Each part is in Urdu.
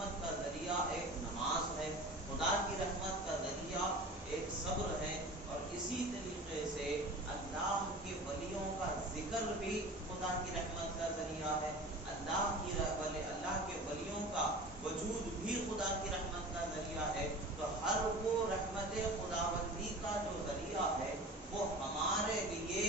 رحمت کا ذریعہ ایک نماز ہے، خدا کی رحمت کا ذریعہ ایک صبر ہے، اور اسی طریقے سے اللہ کے ولیوں کا ذکر بھی خدا کی رحمت کا ذریعہ ہے، اللہ کے ولیوں کا وجود بھی خدا کی رحمت کا ذریعہ ہے۔ تو ہر وہ رحمت خداوندی کا جو ذریعہ ہے وہ ہمارے لیے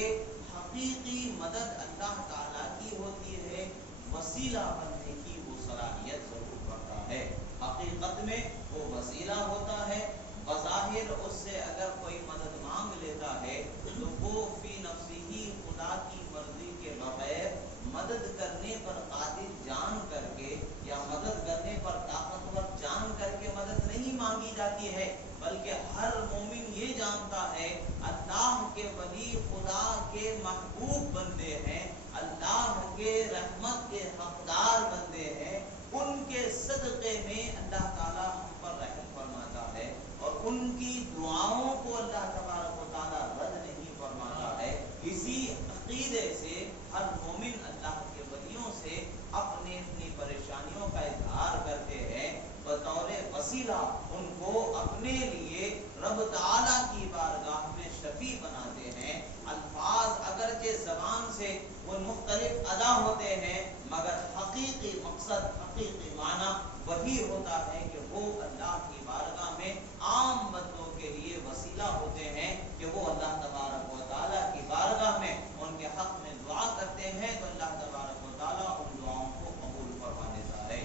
حقیقی مدد اللہ تعالیٰ کی ہوتی ہے، وسیلہ بننے کی وہ صلاحیت ضرور کرتا ہے۔ حقیقت میں وہ وسیلہ ہوتا ہے، بظاہر اس سے اگر کوئی مدد مانگ لیتا ہے تو وہ فی نفسی ہی خدا کی مرضی کے بغیر مدد کرنے پر قادر جان کر کے یا مدد کرنے پر طاقتور جان کر کے مدد نہیں مانگی جاتی ہے، بلکہ ہر مومن یہ جانتا ہے اللہ کے ولی خدا کے محبوب بندے ہیں، اللہ کے رحمت کے حقدار بندے ہیں، ان کے صدقے میں اللہ تعالیٰ ہم پر رحم فرماتا ہے، اور ان کی دعاؤں کو اللہ تبارک و تعالیٰ رد نہیں فرماتا ہے۔ اسی عقیدے سے ہر مومن اللہ کے ولیوں سے اپنی پریشانیوں کا اظہار کرتے ہیں، بطور وسیلہ ان کو اپنے لیے رب تعالیٰ کی بارگاہ میں شفیع بناتے ہیں۔ الفاظ اگرچہ زبان سے وہ مختلف ادا ہوتے ہیں، مگر حقیقی مقصد، حقیقی معنی وہی ہوتا ہے کہ وہ اللہ کی بارگاہ میں عام بندوں کے لیے وسیلہ ہوتے ہیں کہ وہ اللہ تبارک و تعالیٰ کی بارگاہ میں ان کے حق میں دعا کرتے ہیں تو اللہ تبارک و تعالیٰ ان دعاؤں کو قبول فرما لیتا ہے۔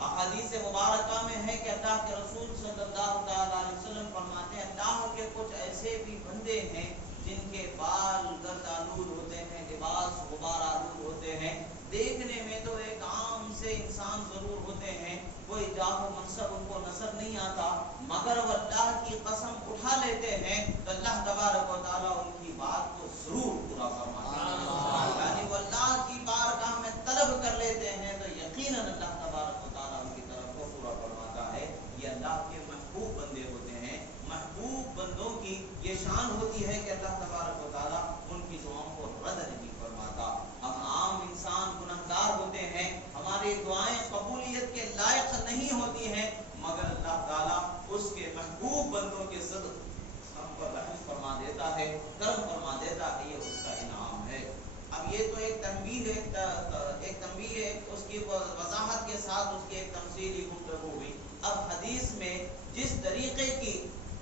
احادیث مبارکہ میں ہے کہ اللہ کے رسول صلی اللہ علیہ وسلم فرماتے ہیں اللہ کے کچھ ایسے بھی بندے ہیں جن کے بال گرد آلود ہوتے ہیں، لباس غبار آلود ہوتے ہیں، دیکھنے میں تو ایک عام سے انسان ضرور ہوتے ہیں، کوئی جاہ و منصب ان کو نظر نہیں آتا، مگر وہ اللہ کی قسم اٹھا لیتے ہیں تو اللہ تبارک و تعالیٰ ان کی بات کو ضرور پورا فرماتا ہے۔ یعنی وہ اللہ کی بارگاہ میں طلب کر لیتے ہیں تو یقیناً اللہ تبارک و تعالیٰ ان کی طرف کو پورا فرماتا ہے۔ یہ اللہ کے محبوب بندے ہوتے ہیں۔ محبوب بندوں کی یہ شان ہوتی ہے کہ اللہ تبارک و تعالیٰ ان کی دعاؤں کو رد نہیں فرماتا۔ ہم عام انسان گنہگار ہوتے ہیں، ہماری دعائیں قبولیت کے لائق نہیں ہوتی ہیں، مگر اللہ تعالیٰ اس کے محبوب بندوں کے صدق ہم پر رحم فرما دیتا ہے، کرم فرما دیتا ہے، یہ اس کا انعام ہے۔ اب یہ تو ایک تنبیہ ہے، اس کی وضاحت کے ساتھ اس کی ایک تفصیلی گفتگو ہوئی۔ اب حدیث میں جس طریقے کی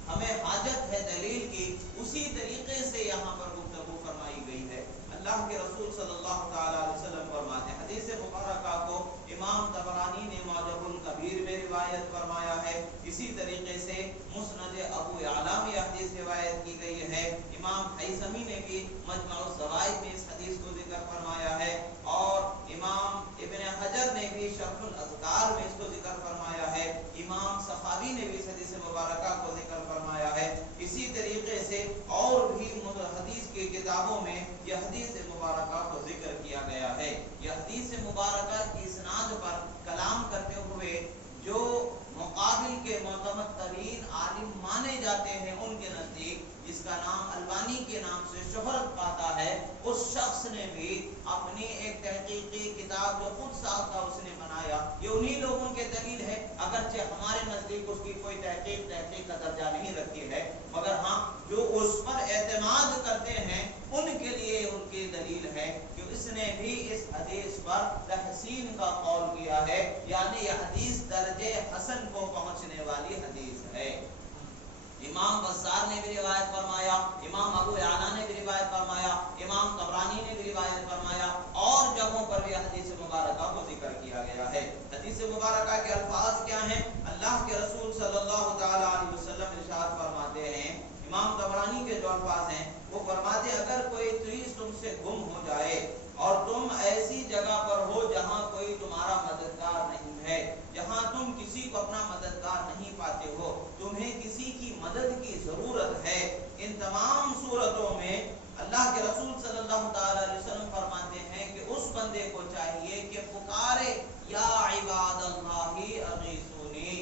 ہمیں حاجت ہے دلیل کی، اسی طریقے سے یہاں پر گفتگو فرمائی گئی ہے۔ اللہ کے رسول صلی اللہ تعالی علیہ وسلم فرماتے ہیں، حدیث مبارکہ کو امام طبرانی نے معجم الکبیر میں روایت فرمایا ہے، اسی طریقے سے مسند ابو یعلا میں حدیث روایت کی گئی ہے، امام حیثمی نے بھی مجمع الزوائد میں اس حدیث کو ذکر فرمایا ہے، اور امام ابن حجر نے بھی شرح الاذکار میں اس کو ذکر فرمایا ہے، امام سخاوی نے بھی اس حدیث مبارکہ کو ذکر فرمایا ہے۔ اسی طریقے سے اور بھی حدیث کی کتابوں میں یہ حدیث مبارکہ کو ذکر کیا گیا ہے۔ یہ حدیث مبارکہ کی اسناد پر کلام کرتے ہوئے جو مقابل کے معتمد ترین عالم مانے جاتے ہیں ان کے نزدیک، جس کا نام البانی کے نام سے شہرت پاتا ہے، اس شخص نے بھی اپنی ایک تحقیقی کتاب جو خود ساختہ اس نے بنایا، یہ انہی لوگوں کے دلیل ہے، اگرچہ ہمارے نزدیک اس کی کوئی تحقیق کا درجہ نہیں رکھتی ہے، مگر ہاں جو اس پر اعتماد کرتے ہیں ان کے لیے ان کی دلیل ہے کہ اس نے بھی اس حدیث پر تحسین کا قول کیا ہے، یعنی یہ حدیث درجے حسن کو پہنچنے والی حدیث ہے۔ امام بزار نے بھی روایت فرمایا، امام ابو یعلا نے بھی روایت فرمایا، امام طبرانی نے بھی روایت فرمایا، اور جگہوں پر بھی حدیث مبارکہ کو ذکر کیا گیا ہے۔ حدیث مبارکہ کے الفاظ کیا ہیں؟ اللہ کے رسول صلی اللہ تعالی علیہ وسلم ارشاد فرماتے ہیں، امام طبرانی کے جو الفاظ ہیں وہ فرماتے ہیں، اگر کوئی چیز تم سے گم ہو جائے اور تم ایسی جگہ پر ہو جہاں کوئی تمہارا مددگار نہیں ہے، جہاں تم کسی کو اپنا مددگار نہیں پاتے ہو، تمہیں کسی کی مدد کی ضرورت ہے، ان تمام صورتوں میں اللہ کے رسول صلی اللہ تعالی علیہ وسلم فرماتے ہیں کہ اس بندے کو چاہیے کہ پکارے یا عباد اللہ اغیثونی،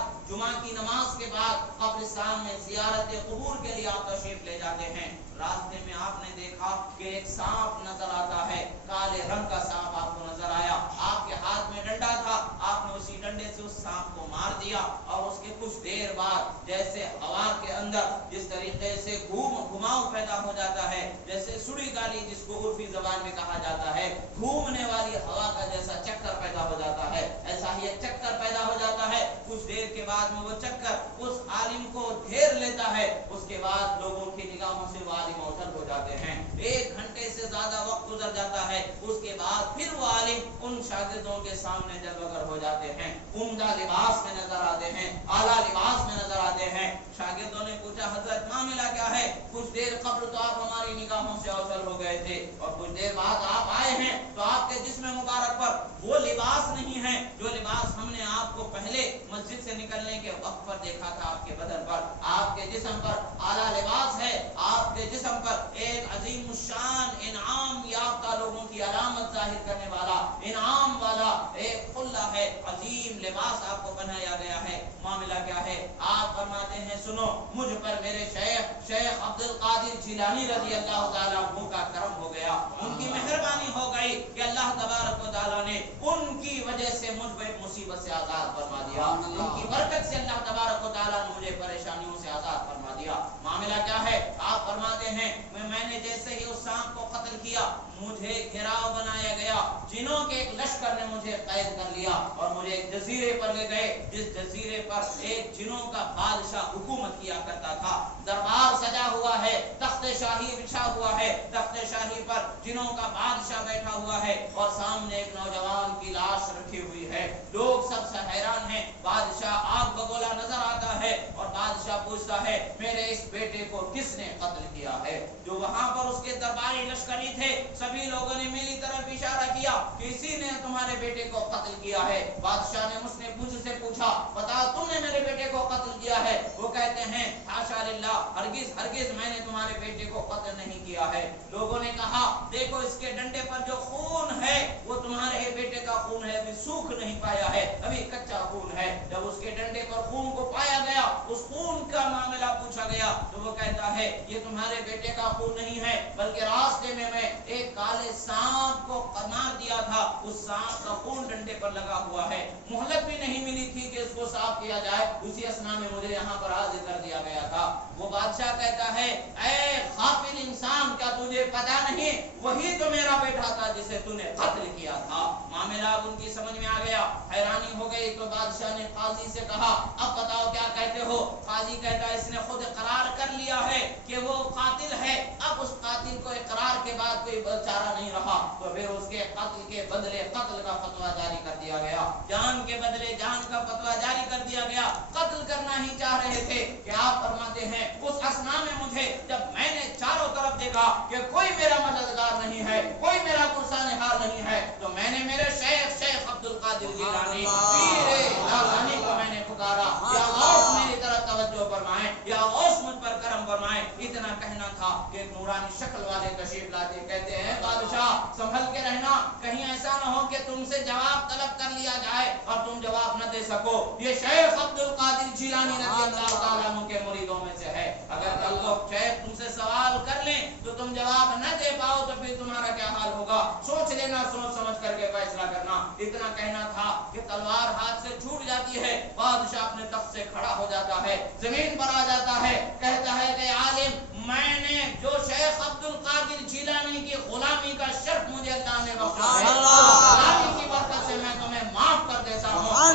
بعد جمعہ کی نماز کے بعد قبرستان میں زیارت قبور کے لیے آپ تشریف لے جاتے ہیں. راستے میں آپ نے دیکھا کہ ایک سانپ نظر آتا ہے, کالے رنگ کا سانپ آپ کو نظر آیا, آپ کے ہاتھ میں ڈنڈا تھا, آپ نے اسی ڈنڈے سے اس سانپ کو مار دیا اور اس کے کچھ دیر بعد جیسے ہوا کے اندر جس طریقے سے گھماؤ پیدا ہو جاتا ہے, جیسے سڑی گالی جس کو عرفی زبان میں کہا جاتا ہے, گھومنے والی ہوا کا جیسا چکر پیدا ہو جاتا ہے, ایسا ہی ایک چکر پیدا ہو جاتا ہے. کچھ دیر کے بعد میں وہ چکر اس عالم کو گھیر لیتا ہے, اس کے بعد لوگوں کی نگاہوں سے وہ عالم اوجھل ہو جاتے ہیں. 1 گھنٹے سے زیادہ وقت گزر جاتا ہے, اس کے بعد پھر وہ عالم ان شاگردوں کے سامنے جلوگر ہو جاتے ہیں, عمدہ لباس میں نظر آتے ہیں, اعلیٰ لباس میں نظر آتے ہیں. شاگردوں نے پوچھا حضرت معاملہ کیا ہے؟ کچھ دیر قبل تو آپ ہماری نگاہوں سے اوجھل ہو گئے تھے اور کچھ دیر بعد آپ آئے ہیں تو آپ کے جسم مبارک پر وہ لباس نہیں ہے جو لباس ہم نے آپ کو پہلے مسجد سے نکلنے کے وقت پر دیکھا تھا. آپ کے بدن پر, آپ کے جسم پر اعلیٰ لباس ہے, آپ کے جسم پر ایک عظیم الشان انعام یافتہ لوگوں کی علامت ظاہر کرنے والا انعام والا ایک خلہ ہے, عظیم لباس آپ کو پہنایا گیا ہے. معاملہ کیا ہے؟ آپ فرماتے ہیں سنو, مجھ پر میرے شیخ عبد القادر جیلانی رضی اللہ تعالیٰ عنہ کا کرم ہو گیا, ان کی مہربانی ہو گئی کہ اللہ تبارک و تعالیٰ نے ان کی وجہ سے مجھ کو ایک مصیبت سے آزاد فرما دیا, ان کی برکت سے اللہ تبارک و تعالیٰ نے مجھے پریشانیوں سے آزاد فرما دیا. معاملہ کیا ہے؟ آپ فرماتے ہیں میں نے جیسے ہی اس سانپ کو قتل کیا مجھے گھیراؤ بنایا گیا, جنوں کے ایک لشکر نے مجھے قید کر لیا اور مجھے ایک جزیرے پر لے گئے, جس جزیرے پر ایک جنوں کا بادشاہ حکومت کیا کرتا تھا. دربار سجا ہوا ہے, تخت شاہی بچھا ہوا ہے, تخت شاہی پر جنوں کا بادشاہ بیٹھا ہوا ہے اور سامنے ایک نوجوان کی لاش رکھی ہوئی ہے. لوگ سب سے حیران ہیں. بادشاہ آگ بگولا نظر آتا ہے اور بادشاہ پوچھتا ہے میرے اس بیٹے کو کس نے قتل کیا ہے؟ جو وہاں پر اس کے درباری لشکری تھے سبھی لوگوں نے میری طرف اشارہ کیا کہ اسی نے تمہارے بیٹے کو قتل کیا ہے. بادشاہ نے مجھ سے پوچھا بتا تم نے میرے بیٹے کو قتل کیا ہے؟ وہ کہتے ہیں حاشا للہ, ہرگز میں نے تمہارے بیٹے کو قتل نہیں کیا ہے. لوگوں نے کہا دیکھو اس کے ڈنڈے پر جو خون ہے وہ تمہارے بیٹے کا خون ہے, ابھی سوکھ نہیں پایا ہے, ابھی کچا خون ہے. جب اس کے ڈنڈے پر خون کو پایا گیا, اس خون کا معاملہ پوچھا گیا تو وہ کہتا ہے یہ تمہارے بیٹے کا خون نہیں ہے بلکہ راستے میں ایک کالے سانپ کو مار دیا تھا, اس سانپ کا خون ڈنڈے پر لگا ہوا ہے. مہلت بھی نہیں ملی تھی کہ اس کو صاف کیا جائے, اسی اسنا میں مجھے یہاں پر حاضر کر دیا گیا تھا. وہ بادشاہ کہتا ہے اے غافل انسان, کیا تجھے پتا نہیں وہی تو میرا بیٹا تھا جسے تو نے قتل کیا تھا. معاملہ اب ان کی سمجھ میں آ گیا, حیرانی ہو گئی. تو بادشاہ نے قاضی سے کہا اب بتاؤ کیا کہتے ہو؟ قاضی کہتا ہے اس نے خود اقرار کر لیا ہے کہ وہ قاتل ہے, اب اس قاتل کو اقرار کے بعد کوئی چارہ نہیں رہا, تو پھر اس کے قتل کے بدلے قتل کا فتویٰ جاری کر دیا گیا, جان کے بدلے جان کا فتویٰ جاری کر دیا گیا. قتل کرنا ہی چاہ رہے تھے کہ آپ فرماتے ہیں اس اسنا میں مجھے جب میں نے چاروں طرف دیکھا کہ کوئی میرا مددگار نہیں ہے, کوئی میرا پرسان حال نہیں ہے, تو میں نے میرے شیخ عبد القادر جیلانی پیر لالانی کو میں نے پکارا, یا غوث میری طرف توجہ فرمائیں, یا غوث مجھ پر کرم فرمائیں. اتنا کہنا تھا کہ ایک نورانی شکل والے تشریف لاتے کہتے ہیں بادشاہ سنبھل کے رہنا, کہیں ایسا نہ ہو کہ تم سے جواب طلب کر لیا جائے اور تم جواب نہ دے سکو. یہ شیخ عبد القادر جیلانی رضی اللہ تعالیٰ عنہ کے مریدوں میں سے ہے, اگر کل کو شیخ تم سے سوال کر لیں تو تم جواب نہ دے پاؤ تو پھر تمہارا کیا حال ہوگا, سوچ لینا, سوچ سمجھ کر کے فیصلہ کرنا. اتنا کہنا تھا کہ تلوار ہاتھ سے چھوٹ جاتی ہے, بادشاہ اپنے تخت سے کھڑا ہو جاتا ہے, زمین پر آ جاتا ہے, کہتا ہے کہ عالم میں نے جو شیخ عبد القادر جیلانی کی غلامی کا شرف مجھے اللہ نے بخشا ہے, غلامی کی برکت سے میں تمہیں معاف کر دیتا ہوں,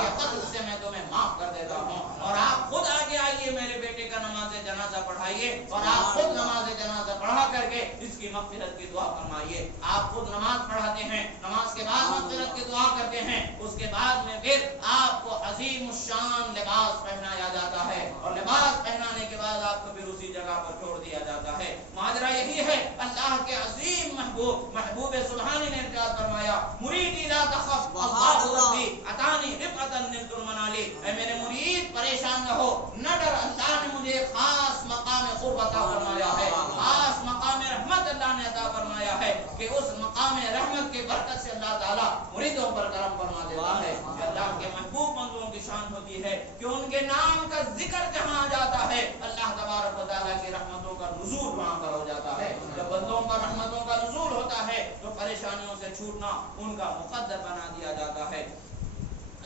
کے قتل سے میں تمہیں معاف کر دیتا ہوں. اور آپ خود آگے آئیے, میرے بیٹے کا نماز جنازہ پڑھائیے اور آپ خود نماز جنازہ پڑھا کر کے اس کی مغفرت کی دعا فرمائیے. آپ خود نماز پڑھاتے ہیں, نماز کے بعد مغفرت کی دعا کرتے ہیں, اس کے بعد میں پھر آپ کو عظیم الشان لباس پہنایا جاتا ہے اور لباس پہنانے کے بعد آپ کو پھر اسی جگہ پر چھوڑ دیا جاتا ہے. ماجرا یہی ہے, اللہ کے عظیم محبوب سبحانی نے ارشاد فرمایا مریدی لا تخف اللہ ربی عطانی رفعتا نلت المنالی, اے میرے مرید پریشان نہ ہو, نہ ڈر, اللہ نے مجھے خاص مقام قرب عطا فرمایا ہے, خاص مقام رحمت اللہ نے عطا عطا فرمایا ہے کہ اس مقام رحمت کے برکت سے اللہ تعالیٰ مریدوں پر کرم فرما دیتا ہے. اللہ کے محبوب بندوں کی شان ہوتی ہے کہ ان کے نام کا ذکر جہاں جاتا ہے اللہ تبارک و تعالیٰ کی رحمتوں کا نزول وہاں پر ہو جاتا ہے. جب بندوں پر رحمتوں کا نزول ہوتا ہے تو پریشانیوں سے چھوٹنا ان کا مقدر بنا دیا جاتا ہے.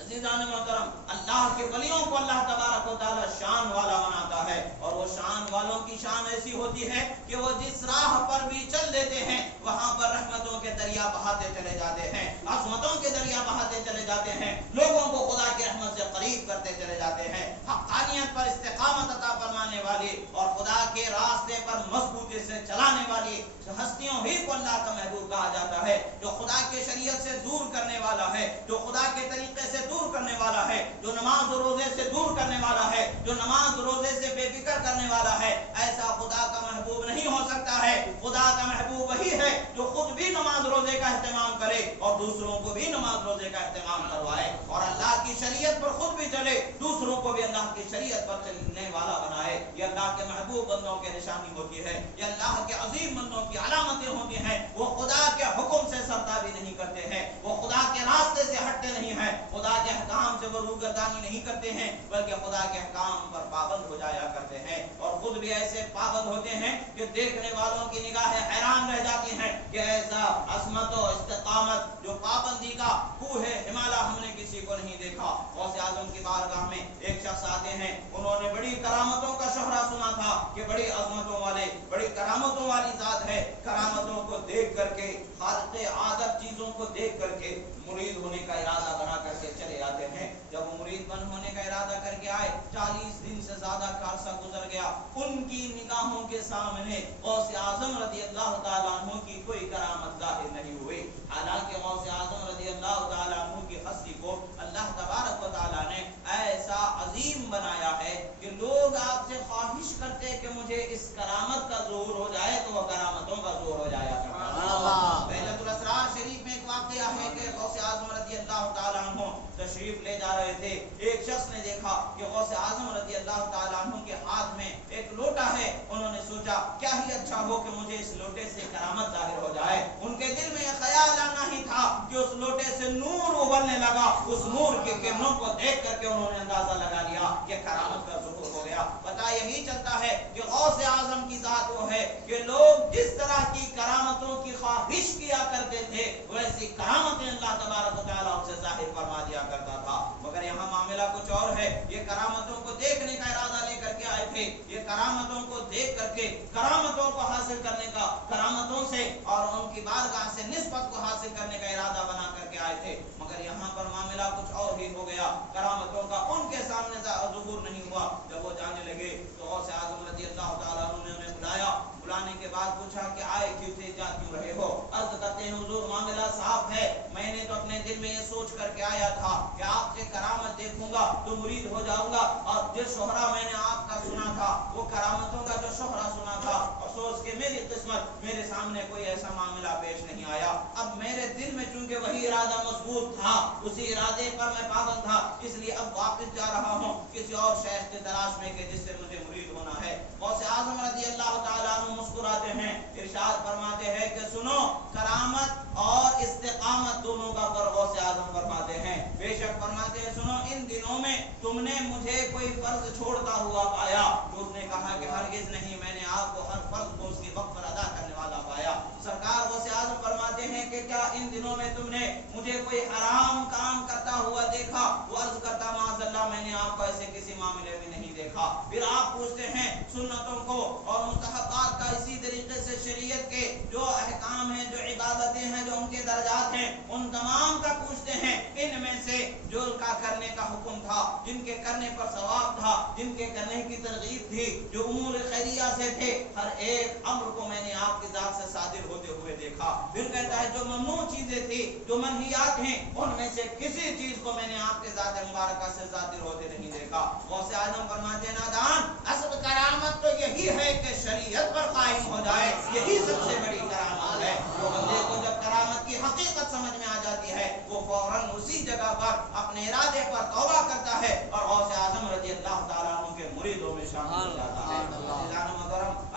عزیزان محترم، اللہ کے ولیوں کو اللہ تبارک و تعالی شان والا بناتا ہے، اور وہ شان والوں کی شان ایسی ہوتی ہے کہ وہ جس راہ پر بھی چل دیتے ہیں وہاں پر رحمتوں کے دریا بہاتے چلے جاتے ہیں، عظمتوں کے دریا بہاتے چلے جاتے ہیں، لوگوں کو خدا کی رحمت سے قریب کرتے چلے جاتے ہیں. حقانیت پر استقامت عطا فرمانے والی اور خدا کے راستے پر مضبوطی سے چلانے والی ہستیوں ہی کو اللہ کا محبوب کہا جاتا ہے. جو خدا کی شریعت سے دور کرنے والا ہے، جو خدا کے طریقے سے دور کرنے والا ہے، جو نماز و روزے سے دور کرنے والا ہے، جو نماز و روزے سے بے فکر کرنے والا ہے، ایسا خدا کا محبوب نہیں ہو سکتا ہے. خدا کا محبوب وہی ہے جو خود بھی نماز روزے کا اہتمام کرے اور دوسروں کو بھی نماز روزے کا اہتمام کروائے، اور اللہ کی شریعت پر خود بھی چلے، دوسروں کو بھی اللہ کی شریعت پر چلنے والا بنائے. یہ اللہ کے محبوب بندوں کی نشانی ہوتی ہے، یہ اللہ کے عظیم بندوں کی علامتیں ہوتی ہیں. وہ خدا کے حکم سے سرتابی نہیں کرتے ہیں، وہ خدا کے راستے سے ہٹتے نہیں ہیں، خدا کے احکام سے وہ روگردانی نہیں کرتے ہیں، بلکہ خدا کے احکام پر پابند ہو جایا کرتے ہیں، اور خود بھی ایسے پابند ہوتے ہیں کہ دیکھنے والوں کی نگاہیں حیران رہ جاتی ہیں کہ ایسا عظمت و استقامت جو پابندی کا کوہ ہمالیہ ہم نے کسی کو نہیں دیکھا. غوث اعظم کی بارگاہ میں ایک شخص آتے ہیں، انہوں نے بڑی کرامتوں کا شہرہ سنا تھا کہ بڑی عظمتوں والے، بڑی کرامتوں والی ذات ہے. کرامتوں کو دیکھ کر کے، خارق عادت چیزوں کو دیکھ کر کے مرید ہونے کا ارادہ بنا کر کے چلے آتے ہیں. جب وہ مرید بن ہونے کا ارادہ کر کے آئے، 40 دن سے زیادہ کا عرصہ گزر گیا، ان کی نگاہوں کے سامنے غوث اعظم رضی اللہ تعالیٰ عنہ کی کوئی کرامت ظاہر نہیں ہوئی. حالانکہ غوث اعظم رضی اللہ تعالیٰ عنہ کی ہستی کو اللہ تبارک و تعالیٰ نے ایسا عظیم بنایا ہے کہ لوگ آپ سے خواہش کرتے کہ مجھے اس کرامت کا ظہور ہو جائے تو وہ کرامتوں کا ظہور ہو جایا کرتا. بیت الاسرار شریف میں ایک واقعہ ہے کہ غوث اعظم رضی اللہ تعالیٰ عنہ تشریف لے جا رہے تھے. ایک شخص نے دیکھا کہ غوث اعظم رضی اللہ تعالیٰ عنہ کے ہاتھ میں ایک لوٹا ہے. انہوں نے سوچا کیا ہی اچھا ہو کہ مجھے اس لوٹے سے کرامت ظاہر ہو جائے. ان کے دل میں یہ خیال آنا ہی تھا کہ اس لوٹے سے نور ابلنے لگا. اس نور کی کرنوں کو دیکھ کر کے انہوں نے اندازہ لگا لیا کہ کرامت کا ظہور ہو گیا. پتہ یہی چلتا ہے کہ غوث اعظم کی ذات وہ ہے کہ لوگ جس طرح کی کرامتوں کی خواہش کیا کرتے تھے ویسی کرامتیں اللہ تبارک و تعالیٰ ان سے ظاہر فرما دیا کرتا تھا. مگر یہاں معاملہ کچھ اور ہے. یہ کرامتوں کو دیکھنے کا ارادہ لے کر کے آئے تھے، یہ کرامتوں کو دیکھ کر کے کرامتوں کو حاصل کرنے کا، کرامتوں سے اور ان کی بارگاہ سے نسبت کو حاصل کرنے کا ارادہ بنا کر کے آئے تھے. مگر یہاں پر معاملہ کچھ اور ہی ہو گیا. کرامتوں کا ان کے سامنے ظہور نہیں ہوا. جب وہ جانے لگے تو غوث اعظم رضی اللہ تعالیٰ عنہ نے انہیں بلایا. بلانے کے بعد پوچھا کہ آئے کیوں تھے، جا کیوں رہے ہو؟ عرض کرتے ہیں حضور معاملہ صاف ہے، میں نے تو اپنے دل میں یہ سوچ کر کے آیا تھا کہ آپ سے کرامت دیکھوں گا تو مرید ہو جاؤں گا، اور جو شہرہ میں نے آپ کا سنا تھا، وہ کرامتوں کا جو شہرہ سنا تھا، افسوس کہ میری قسمت میرے سامنے کوئی ایسا معاملہ پیش نہیں آیا. اب میرے دل میں چونکہ وہی ارادہ مضبوط تھا، اسی ارادے پر میں پابند تھا، اس لیے اب واپس جا رہا ہوں کسی اور شیخ کی تلاش میں کہ جس سے مجھے مرید ہونا ہے. غوث اعظم رضی اللہ تعالیٰ عنہ مسکراتے ہیں، ارشاد فرماتے ہیں کہ سنو، کرامت اور استقامت دونوں کا فرق غوث اعظم فرماتے ہیں. بے شک فرماتے ہیں سنو، ان دنوں میں تم نے مجھے کوئی فرض چھوڑتا ہوا پایا؟ تو اس نے کہا کہ ہرگز نہیں، میں نے آپ کو ہر فرض کو اس کے وقت پر ادا کرنے والا پایا. سرکار غوث اعظم فرماتے ہیں کہ کیا ان دنوں میں تم نے مجھے کوئی حرام کام کرتا ہوا دیکھا؟ وہ عرض کرتا معاذ اللہ، میں نے آپ کو ایسے کسی معاملے میں نہیں دیکھا. پھر آپ پوچھتے ہیں سنتوں کو اور مستحبات کا، اسی طریقے سے شریعت کے جو احکام ہیں، جو عبادتیں ہیں، جو ان کے درجات ہیں، ان تمام کا پوچھتے ہیں. ان میں سے جو کا کرنے کا حکم تھا، جن کے کرنے پر ثواب تھا، جن کے کرنے کی ترغیب تھی، جو امور خیریہ سے تھے، ہر ایک امر کو میں نے آپ کی ذات سے صادر ہوتے ہوئے دیکھا. پھر کہتا ہے جو ممنوع چیزیں تھی، جو منہیات ہیں، ان میں سے کسی چیز کو میں نے آپ کے ذات مبارکہ سے صادر ہوتے نہیں دیکھا. غوث اعظم فرماتے ہیں نادان، اصل کرامت تو یہی ہے کہ شریعت پر قائم ہو جائے، یہی سب سے بڑی کرامت ہے. جو بندے کو جب کرامت کی حقیقت سمجھ میں آ جاتی ہے، وہ فوراً اسی جگہ پر اپنے ارادے پر توبہ کرتا ہے اور غوث اعظم رضی اللہ تعالیٰ عنہ کے مریدوں میں شامل ہو جاتا ہے.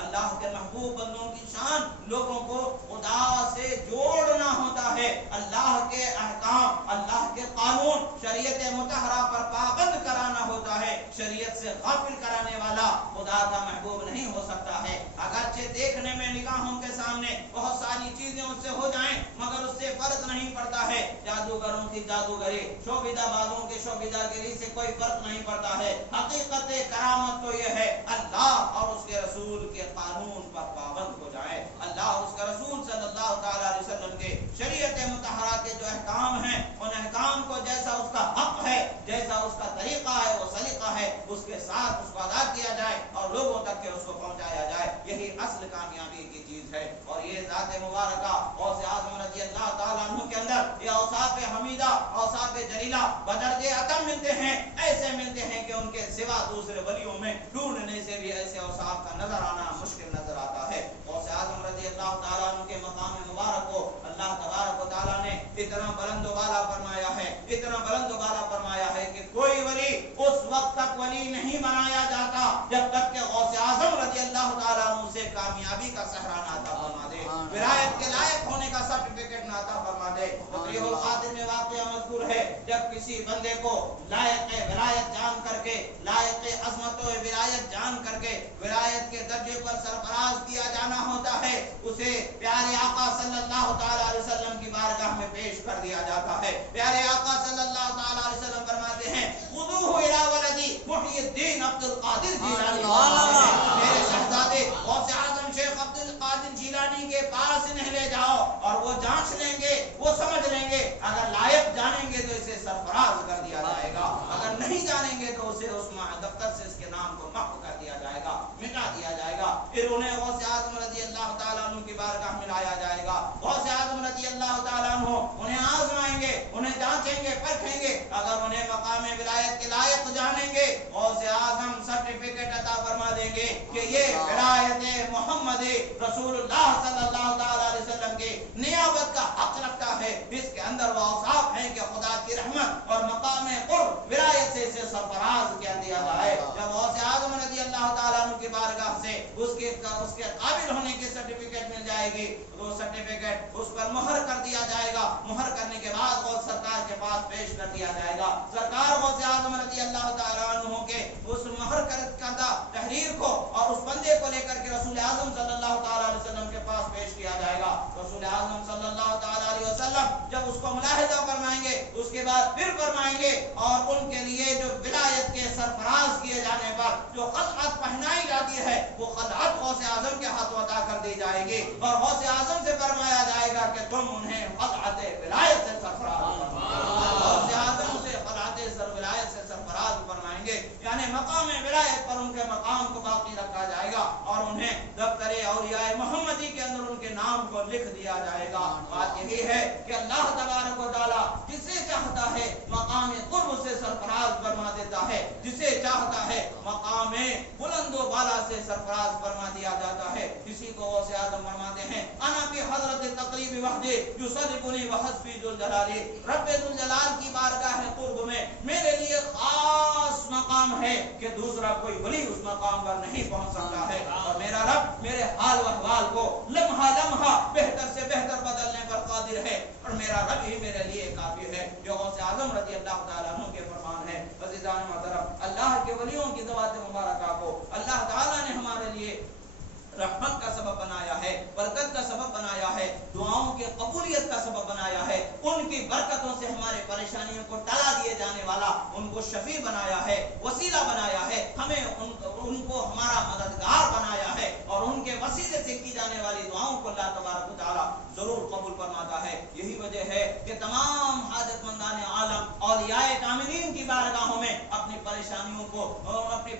اللہ کے محبوب بندوں کی شان لوگوں کو خدا سے جوڑنا ہوتا ہے، اللہ کے احکام، اللہ کے قانون، شریعت مطہرہ پر پابند کرانا ہوتا ہے۔ شریعت سے غافل کرانے والا خدا کا محبوب نہیں ہو سکتا ہے۔ اگرچہ دیکھنے میں نگاہوں کے سامنے بہت ساری چیزیں اس سے ہو جائیں مگر اس سے فرق نہیں پڑتا ہے۔ جادوگروں کی جادوگری، شعبدہ بازوں کی شعبدہ گری سے کوئی فرق نہیں پڑتا ہے۔ حقیقت کرامت تو یہ ہے اللہ اور اس کے رسول کے قانون پر پابند ہو جائے، اللہ اور اس کا رسول صلی اللہ تعالی علیہ وسلم کے شریعت مطہرہ کے جو احکام ہیں ان احکام کو جیسا اس کا حق ہے، جیسا اس کا طریقہ ہے، وہ سلیقہ ہے، اس کے ساتھ اس کو ادا کیا جائے اور لوگوں تک کے اس کو پہنچایا جائے، یہی اصل کامیابی کی چیز ہے۔ اور یہ ذات مبارکہ غوث اعظم رضی اللہ تعالیٰ عنہ کے اندر یہ اوصاف حمیدہ، اوصاف جلیلہ بدرجہ اتم ملتے ہیں، ایسے ملتے ہیں کہ ان کے سوا دوسرے ولیوں میں ڈھونڈنے سے بھی ایسے اوصاف کا نظر آنا مشکل نظر آتا ہے۔ غوث اعظم رضی اللہ تعالیٰ عنہ کے مقام مبارک کو اللہ تبارک و تعالیٰ نے اتنا بلند و بالا فرمایا ہے، اتنا بلند و بالا فرمایا ہے کہ کوئی ولی اس وقت تک ولی نہیں بنایا جاتا جب تک کہ غوث اعظم رضی اللہ تعالیٰ عنہ سے کامیابی کا صحرا نہ عطا فرما دے، ولایت کے لائق ہونے کا سرٹیفکیٹ نہ عطا فرما دے۔ تقریب القادر میں واقعہ مذکور ہے، جب کسی بندے کو لائق ولایت جان کر کے، لائق عظمت و ولایت جان کر کے ولایت کے درجے پر سرفراز کیا جانا ہوتا ہے، اسے پیارے آقا صلی اللہ تعالی علیہ وسلم کی بارگاہ میں پیش کر دیا جاتا ہے۔ پیارے آقا صلی اللہ تعالی علیہ وسلم فرماتے ہیں خذوہ الی ولدی محی الدین عبد القادر جیلانی، میرے شہزادے غوث اعظم شیخ عبد القادر جیلانی کے پاس انہیں لے جاؤ اور وہ جانچ لیں گے، وہ سمجھ لیں گے، اگر لائق جانیں گے تو اسے سرفراز کر دیا جائے گا، اگر نہیں جانیں گے تو اسے اس دفتر سے اس کے نام کو محو کر دیا جائے گا، مٹا دیا جائے گا۔ پھر انہیں غوث اعظم رضی اللہ تعالیٰ عنہ کی بارگاہ میں لایا جائے گا، غوث اعظم رضی اللہ تعالیٰ عنہ انہیں آزمائیں گے، انہیں جانچیں گے، پرکھیں گے، اگر انہیں مقام ولایت کے لائق جانیں گے غوث اعظم سرٹیفکیٹ عطا فرما دیں گے کہ یہ ولایت محمد رسول اللہ صلی اللہ تعالیٰ علیہ وسلم کے نیابت کا حق رکھتا ہے، اس کے اندر وہ اوصاف ہیں کہ خدا کی رحمت اور مقام قرب ولایت سے اسے سرفراز کیا دیا جائے۔ جب غوث اعظم رضی اللہ تعالیٰ عنہ کی بارگاہ سے اس کے قابل ہونے کی سرٹیفکیٹ مل جائے گی تو سرٹیفکیٹ اس پر مہر کر دیا جائے گا، مہر کرنے کے بعد غوث سرکار کے پاس پیش کر دیا جائے گا۔ سرکار غوث اعظم رضی اللہ تعالیٰ عنہ کے اس مہر کردہ تحریر کو اور اس بندے کو لے کر کے رسول اعظم صلی اللہ تعالیٰ علیہ وسلم کے پاس پیش کیا جائے گا۔ رسول اعظم صلی اللہ تعالیٰ علیہ وسلم جب اس کو ملاحظہ فرمائیں گے اس کے بعد پھر فرمائیں گے اور ان کے لیے جو ولایت کے سرفراز کیے جانے پر جو خلعت پہنائی جاتی ہے وہ خلعت غوث اعظم کے ہاتھوں عطا کر دی جائے گی اور غوث اعظم سے فرمایا جائے گا کہ تم انہیں خلعت ولایت سے سرفراز غوث اعظم سے خلعت ولایت سے سرفراز فرمائیں گے، یعنی مقام ولایت پر ان کے مقام کو باقی رکھا جائے گا اور انہیں دفتر اولیاء محمدی کے اندر ان کے نام کو لکھ دیا جائے گا۔ بات یہی ہے کہ اللہ تبارک و تعالیٰ جسے چاہتا ہے مقام قرب سے سرفراز فرما دیتا ہے، جسے چاہتا ہے مقام بلند و بالا سے سرفراز فرما دیا جاتا ہے۔ کسی کو غوث اعظم فرماتے ہیں انا فی حضرت تقریب وحدی یصدقنی وحسبی ذوالجلال، رب ذوالجلال کی بارگاہ قرب میں میرے لیے خاص مقام ہے کہ دوسرا کوئی ولی اس مقام پر نہیں پہنچ سکتا ہے، اور میرا رب میرے حال و احوال کو لمحہ لمحہ بہتر سے بہتر بدلنے پر قادر ہے، اور میرا رب ہی میرے لیے کافی ہے، جو غوث اعظم رضی اللہ تعالیٰ عنہ کے فرمان ہے۔ عزیزان محترم، اللہ کے ولیوں کی ذوات مبارکہ کو اللہ تعالیٰ نے ہمارے لیے رحمت کا سبب بنایا ہے، برکت کا سبب بنایا ہے، دعاؤں کی قبولیت کا سبب بنایا ہے، ان کی برکتوں سے ہمارے پریشانیوں کو ٹلا دیے جانے والا ان کو شفیع بنایا ہے، وسیلہ بنایا ہے، ہمیں ان کو ہمارا مددگار بنایا ہے، اور ان کے وسیلے سے کی جانے والی دعاؤں کو اللہ تبارک و تعالیٰ ضرور قبول فرماتا ہے۔ یہی وجہ ہے کہ تمام حاجت مندان عالم اولیاء کاملین کی بارگاہوں میں اپنی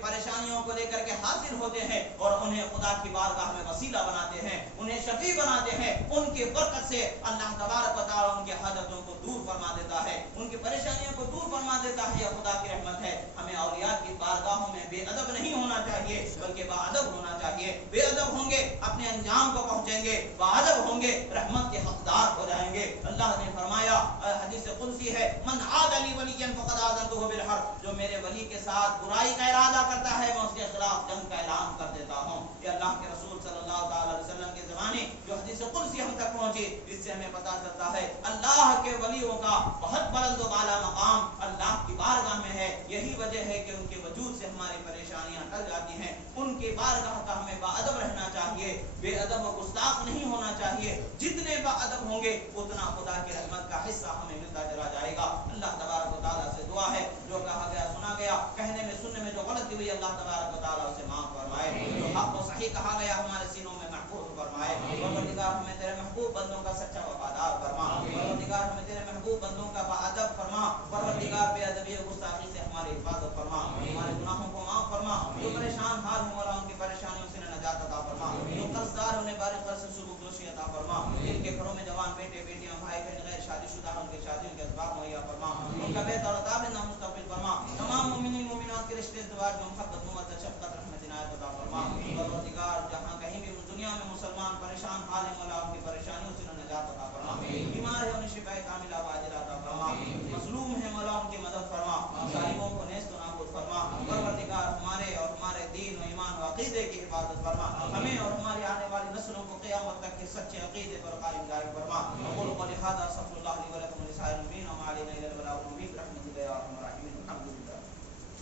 پریشانیوں کو لے کر کے حاضر ہوتے ہیں اور انہیں خدا کی بارگاہ میں وسیلہ بناتے ہیں، انہیں شفیع بناتے ہیں، ان کی برکت سے اللہ تبارک و تعالیٰ ان کی حاجتوں کو دور فرما دیتا ہے، ان کی پریشانیوں کو دور فرما دیتا ہے، یہ خدا کی رحمت ہے۔ ہمیں اولیاء کی بارگاہوں میں بے ادب نہیں ہونا چاہیے بلکہ باادب ہونا چاہیے۔ بے ادب ہوں گے اپنے انجام کو پہنچیں گے، باادب ہوں گے رحمت کے حقدار ہو جائیں گے۔ اللہ نے فرمایا، حدیث قدسی ہے، من عاد لی ولیا فقد آذنتہ بالحرب، جو میرے ولی کے ساتھ برائی کا ارادہ کرتا ہے میں اس کے خلاف خلاف جنگ کا اعلان کر دیتا ہوں. یہ اللہ کے رسول صلی اللہ تعالی علیہ وسلم کے زمانے جو حدیث قدسی ہم تک پہنچی، اس سے ہمیں پتہ چلتا ہے اللہ کے ولیوں کا بہت بلند و بالا مقام اللہ کی بارگاہ میں ہے. یہی وجہ ہے کہ ان کے وجود سے ہماری پریشانیاں ٹل جاتی ہیں. ان کے بارگاہ کا ہمیں باادب رہنا چاہیے، بے ادب و گستاخ نہیں ہونا چاہیے. جتنے باادب ہوں گے اتنا خدا کی رحمت کا حصہ ہمیں ملتا چلا جائے گا. اللہ تبارک و تعالیٰ سے دعا ہے جو کہا گیا سنا گیا، کہنے میں سننے میں جو غلطی ہوئی اللہ تبارک و تعالیٰ اسے معاف فرمائے. جو حق و صحیح کہا گیا ہمارے سینوں میں محفوظ فرمائے. پروردگار ہمیں تیرے محبوب بندوں کا سچا وفادار فرما. پروردگار ہمیں تیرے محبوب بندوں کا باادب فرما. پروردگار بے ادبی و گستاخی سے ہماری حفاظت فرما. ہمارے گناہوں کو معاف فرما. جو پریشان حال ہوں مولا ان کی پریشانیوں سے نجات عطا فرما. جو قرضدار انہیں بارش قرض سے سلوک دوشی عطا فرما. جن کے گھروں میں جوان بیٹے بیٹیاں بھائی بہن غیر شادی شدہ ان کے شادیوں کے اسباب مہیا فرما. ان کا بہتر اور تابع مستقبل فرما. تمام مومنین مومنات کے رشتے ازدواج میں محبت مودت شفقت رحمت عنایت عطا فرما. پروردگار جہاں کہیں بھی دنیا میں مسلمان پریشان حال ہیں مولا ان کی پریشانیوں سے نجات عطا فرما. بیمار ہے انہیں شفا کاملہ واجر عطا فرما. مظلوم ہے مولا ان کی مدد فرما. ظالموں کو نیست و نابود فرما. پروردگار ہمارے اور ہمارے دین و ایمان و عقیدے کی حفاظت فرما. ہمیں اور ہماری آنے والی نسلوں کو قیامت تک کے سچے عقیدے پر قائم دائم فرما. اقول قولی ھذا